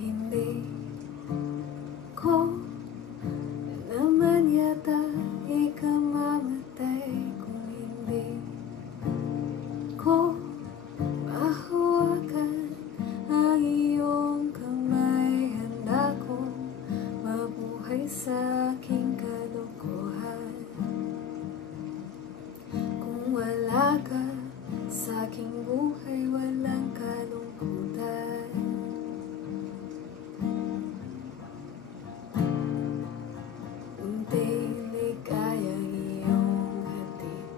Hindi ko naman yata ikamamatay kung hindi ko mahawakan ang iyong kamay. Handa kong mabuhay sa aking kalokohan. Kung wala ka sa aking buhay, walang kalungkutan. Unting ligayang iyong hatid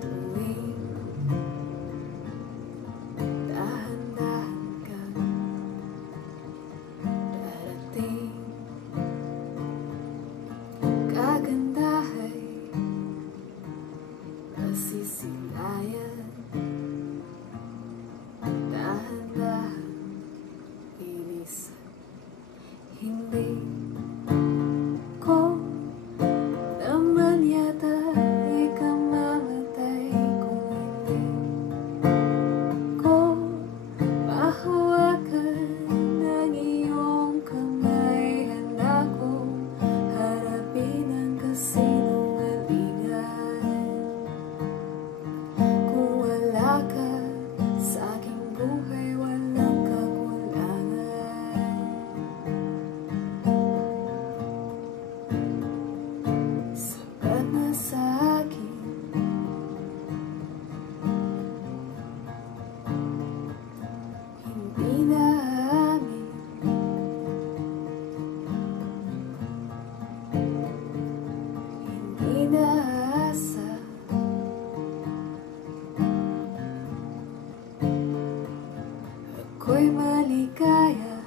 tuwing dahan-dahan kang darating. Kagandahay nasisilayan, dahan-dahan ilisan. Hindi ko naman yata ikamamatay kung hindi ko mahawakan ang iyong kamay. Handa kong harapin ang kasinungalingan. Kung wala ka sa aking buhay, walang kakulangan. Sapat na sa akin hindi na aamin, hindi na aasa. Ako'y maligaya